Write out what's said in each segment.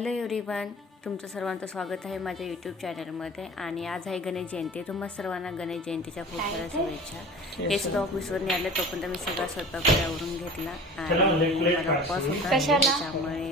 Hello everyone, तुमचं सर्वांचं स्वागत आहे माझ्या यूट्यूब चॅनलमध्ये. आणि आज आहे गणेश जयंती. तुम्हा सर्वांना गणेश जयंतीच्या खूप साऱ्या शुभेच्छा. हे सुद्धा ऑफिसवरून आले तोपर्यंत मी सगळा स्वयंपाक आवरून घेतला आणि मला उपवास होता त्याच्यामुळे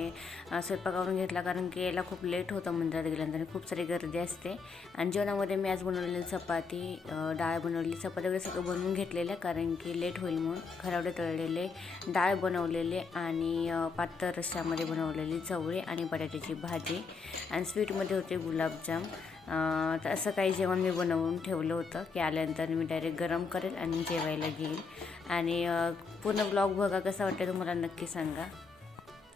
स्वयंपाक आवरून घेतला, कारण की याला खूप लेट होतं मंदिरात गेल्यानंतर, खूप सारी गर्दी असते. आणि जेवणामध्ये मी आज बनवलेली चपाती, डाळ बनवलेली, चपाती वगैरे सगळं बनवून घेतलेलं, कारण की लेट होईल म्हणून. खरावडे तळलेले, डाळ बनवलेले आणि पातळ रश्श्यामध्ये बनवलेली चवळी आणि बटाट्याची भाजी. आणि स्वीटमध्ये होते गुलाबजाम. तर असं काही जेवण मी बनवून ठेवलं होतं की आल्यानंतर मी डायरेक्ट गरम करेल आणि जेवायला घेईन. आणि पूर्ण ब्लॉग बघा, कसा वाटतं तुम्हाला नक्की सांगा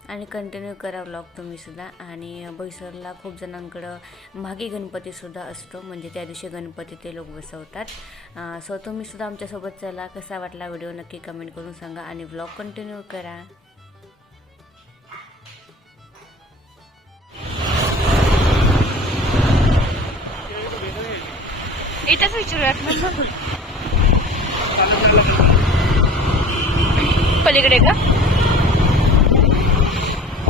आणि कंटिन्यू करा ब्लॉग तुम्हीसुद्धा. आणि बैसरला खूप जणांकडं मागे गणपतीसुद्धा असतो, म्हणजे त्या दिवशी गणपती ते लोक बसवतात. सो तुम्हीसुद्धा आमच्यासोबत चला. कसा वाटला व्हिडिओ नक्की कमेंट करून सांगा आणि ब्लॉग कंटिन्यू करा. इथंच विचारूयात ना, पलीकडे का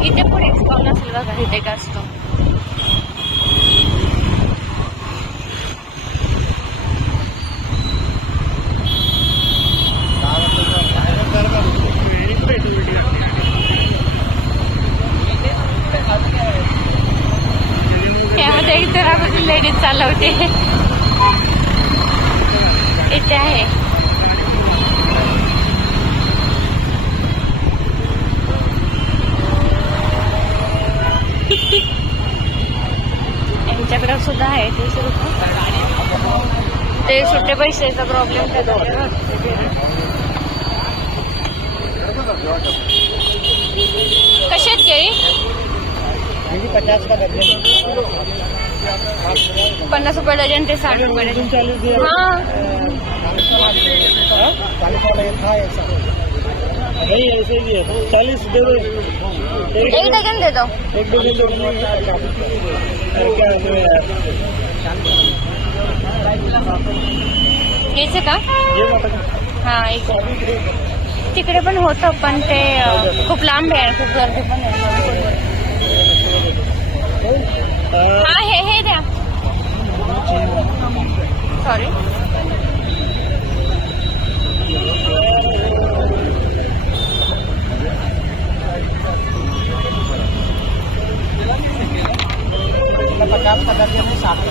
इथे पुढे पाऊल असेल बघा, इथे का असतो. यामध्ये एक तर लेडीज चालवते, इथे आहे. यांच्याकडे सुद्धा आहे ते सुट्टे पैशाचा प्रॉब्लेम. कशी आहेत केळी? 50 का दर्जन, 50 रुपये डझन ते 60 रुपये डझन. हाँ, नहीं ऐसे ही है. 40 दे दो, एक डझन दे दो. एक डजन घ्यायचं का? हा, एक तिकडे पण होतं, पण ते खूप लांब आहे, खूप गर्दी पण आहे. हा, हे द्या. सॉरी. का दर्जन है 60.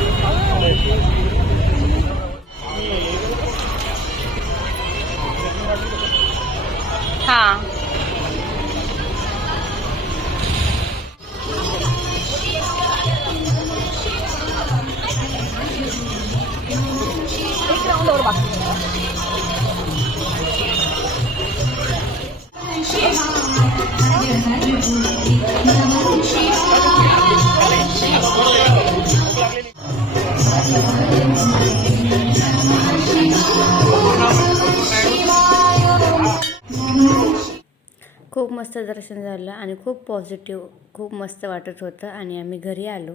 हाँ, और बाकी खूप मस्त दर्शन झालं आणि खूप पॉझिटिव्ह, खूप मस्त वाटत होतं. आणि आम्ही घरी आलो.